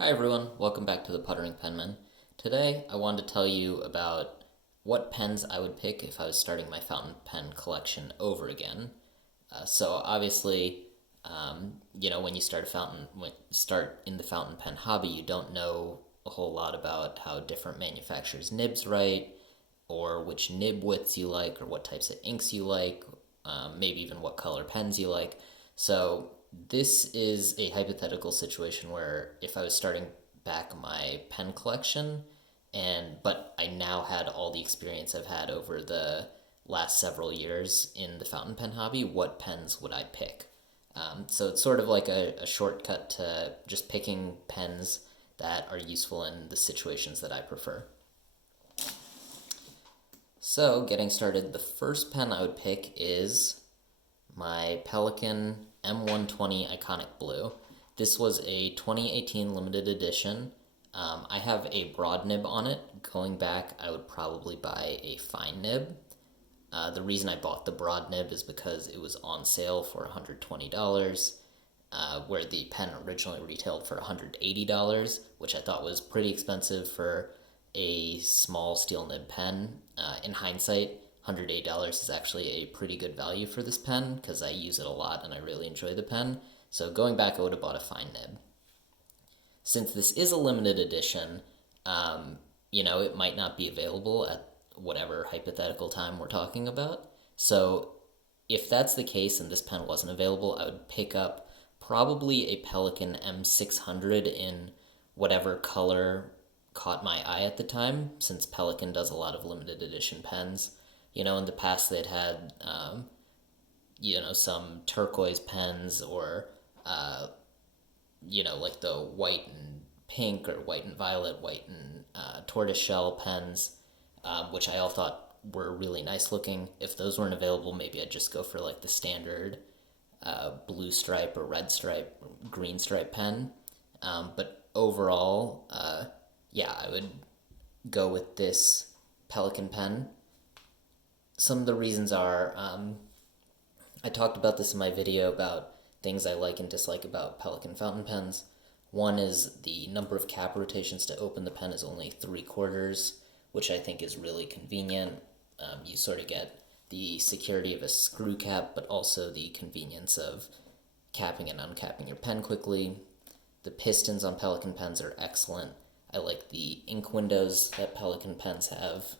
Hi everyone, welcome back to the Puttering Penman. Today I wanted to tell you about what pens I would pick if I was starting my fountain pen collection over again. So obviously, when you start in the fountain pen hobby, you don't know a whole lot about how different manufacturers' nibs write, or which nib widths you like, or what types of inks you like, maybe even what color pens you like. So this is a hypothetical situation where if I was starting back my pen collection, but I now had all the experience I've had over the last several years in the fountain pen hobby, what pens would I pick? So it's sort of like a shortcut to just picking pens that are useful in the situations that I prefer. So, getting started, the first pen I would pick is my Pelican M120 Iconic Blue. This was a 2018 limited edition. I have a broad nib on it. Going back, I would probably buy a fine nib. The reason I bought the broad nib is because it was on sale for $120, where the pen originally retailed for $180, which I thought was pretty expensive for a small steel nib pen. In hindsight, $108 is actually a pretty good value for this pen because I use it a lot and I really enjoy the pen. So going back, I would have bought a fine nib. Since this is a limited edition, it might not be available at whatever hypothetical time we're talking about. So if that's the case and this pen wasn't available, I would pick up probably a Pelican M600 in whatever color caught my eye at the time, since Pelican does a lot of limited edition pens. In the past they'd had, some turquoise pens or, like the white and pink or white and violet, white and tortoiseshell pens, which I all thought were really nice looking. If those weren't available, maybe I'd just go for like the standard blue stripe or red stripe, or green stripe pen. But overall, I would go with this Pelican pen. Some of the reasons are, I talked about this in my video about things I like and dislike about Pelican fountain pens. One is the number of cap rotations to open the pen is only 3/4, which I think is really convenient. You sort of get the security of a screw cap, but also the convenience of capping and uncapping your pen quickly. The pistons on Pelican pens are excellent. I like the ink windows that Pelican pens have.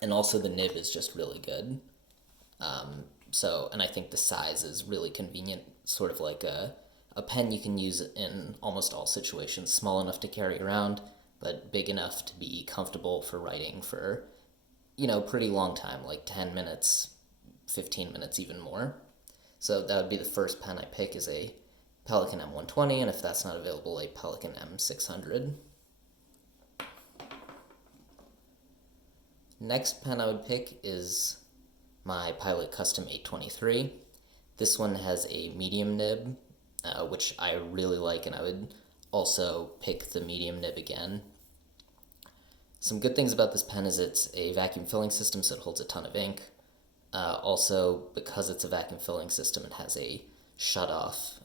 And also the nib is just really good. And I think the size is really convenient, sort of like a pen you can use in almost all situations. Small enough to carry around, but big enough to be comfortable for writing for, pretty long time, like 10 minutes, 15 minutes, even more. So that would be the first pen I pick is a Pelican M120, and if that's not available, a Pelican M600. Next pen I would pick is my Pilot Custom 823. This one has a medium nib, which I really like, and I would also pick the medium nib again. Some good things about this pen is it's a vacuum filling system, so it holds a ton of ink. Also, because it's a vacuum filling system, it has a shut-off.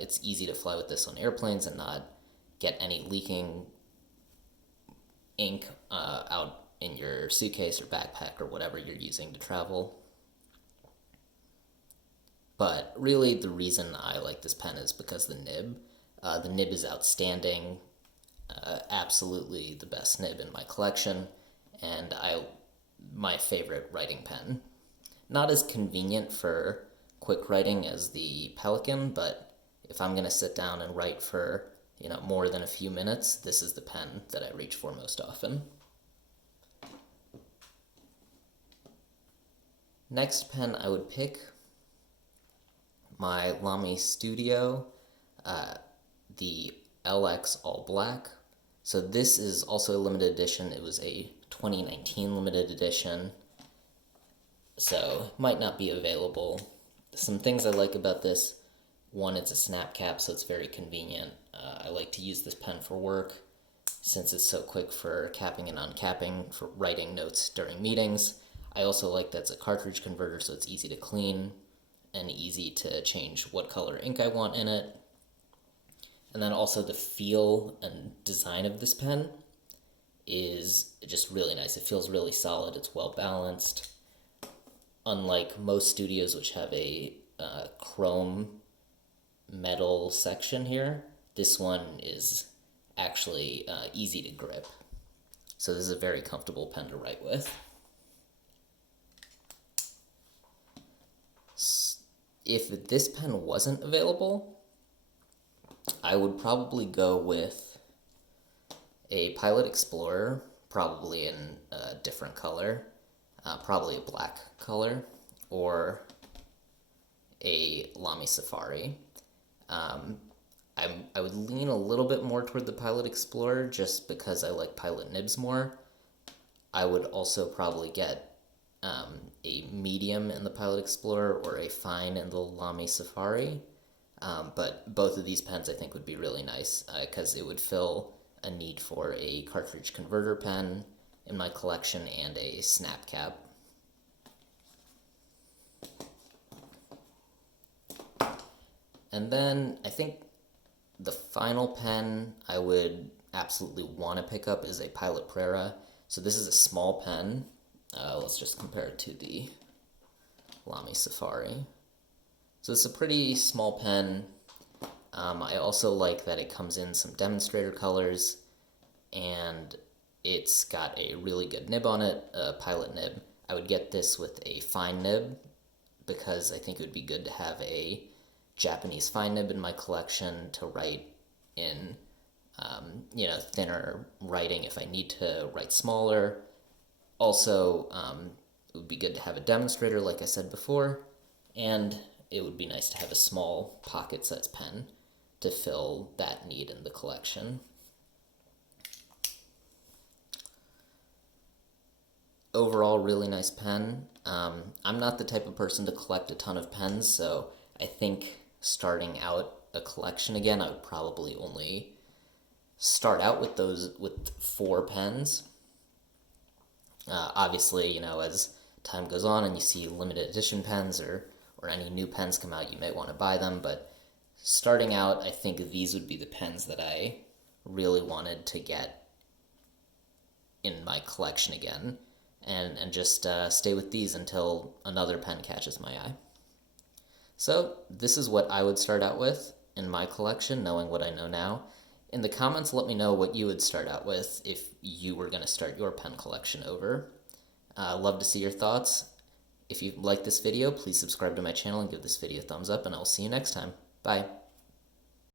It's easy to fly with this on airplanes and not get any leaking ink out in your suitcase or backpack or whatever you're using to travel. But really, the reason I like this pen is because the nib. The nib is outstanding, absolutely the best nib in my collection, and my favorite writing pen. Not as convenient for quick writing as the Pelican, but if I'm going to sit down and write for, more than a few minutes, this is the pen that I reach for most often. Next pen I would pick, my Lamy Studio, the LX All Black. So this is also a limited edition. It was a 2019 limited edition, so might not be available. Some things I like about this: one, it's a snap cap, so it's very convenient. I like to use this pen for work since it's so quick for capping and uncapping for writing notes during meetings. I also like that it's a cartridge converter, so it's easy to clean and easy to change what color ink I want in it. And then also the feel and design of this pen is just really nice. It feels really solid. It's well balanced. Unlike most studios which have a chrome metal section here, this one is actually easy to grip. So this is a very comfortable pen to write with. If this pen wasn't available, I would probably go with a Pilot Explorer, probably in a different color, probably a black color, or a Lamy Safari. I would lean a little bit more toward the Pilot Explorer just because I like Pilot nibs more. I would also probably get a medium in the Pilot Explorer or a fine in the Lamy Safari. But both of these pens I think would be really nice because it would fill a need for a cartridge converter pen in my collection and a snap cap. And then I think the final pen I would absolutely want to pick up is a Pilot Pereira. So this is a small pen. Let's just compare it to the Lamy Safari. So it's a pretty small pen. I also like that it comes in some demonstrator colors, and it's got a really good nib on it, a Pilot nib. I would get this with a fine nib because I think it would be good to have a Japanese fine nib in my collection to write in, thinner writing if I need to write smaller. Also, it would be good to have a demonstrator, like I said before, and it would be nice to have a small pocket-sized pen to fill that need in the collection. Overall, really nice pen. I'm not the type of person to collect a ton of pens, so I think starting out a collection again, I would probably only start out with 4 pens. Obviously, as time goes on and you see limited edition pens or any new pens come out, you might want to buy them, but starting out, I think these would be the pens that I really wanted to get in my collection again, and just stay with these until another pen catches my eye. So this is what I would start out with in my collection, knowing what I know now. In the comments, let me know what you would start out with if you were going to start your pen collection over. Love to see your thoughts. If you like this video, please subscribe to my channel and give this video a thumbs up, and I'll see you next time. Bye.